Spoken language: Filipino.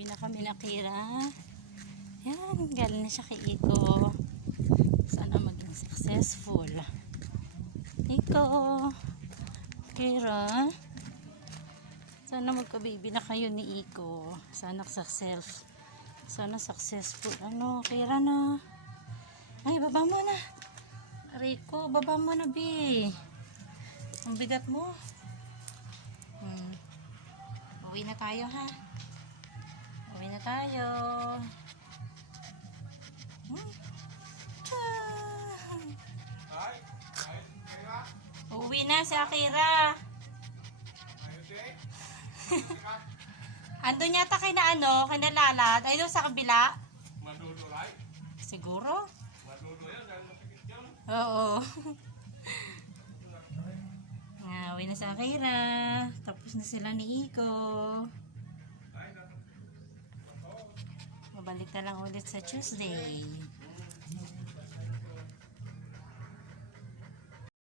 Uwi na kami na Kira. Yan, galing na siya kay Iko. Sana maging successful. Iko, Kira, sana magka-baby na kayo ni Iko. Sana successful. Ano, Kira na. Ay, baba mo na. Rico, baba mo na, B. Ang bigat mo. Uwi na tayo, ha? Uwi na tayo. Uwi na si Akira. Andun yata kina lalat. Ay, doon sa kabila. Madudulay? Siguro? Madudo yan, dahil masakit yan. Oo. Uwi na si Akira. Tapos na sila ni Iko. Mabalik na lang ulit sa Tuesday.